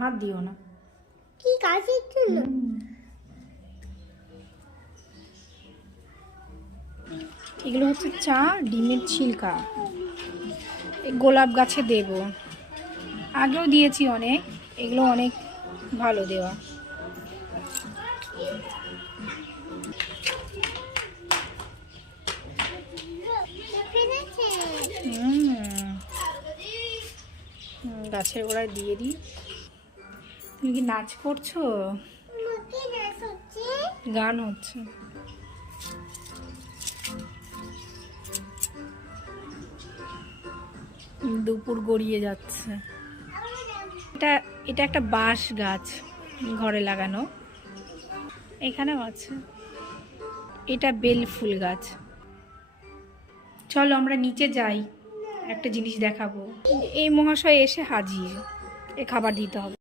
হাত দিও না। কি কাজের জন্য? এগুলো হচ্ছে চা, ডিমের ছিলকা। এই গোলাপ গাছে দেব, আগেও দিয়েছি অনেক, এগুলো অনেক ভালো দেওয়া। গাছের গোড়ায় দিয়ে দিই। তুমি কি নাচ করছো? গান হচ্ছে। দুপুর গড়িয়ে যাচ্ছে। এটা এটা একটা বাঁশ গাছ, ঘরে লাগানো। এখানেও আছে। এটা বেল ফুল গাছ। চলো আমরা নিচে যাই, একটা জিনিস দেখাবো। এই মহাশয় এসে হাজির, এ খাবার দিতে হবে।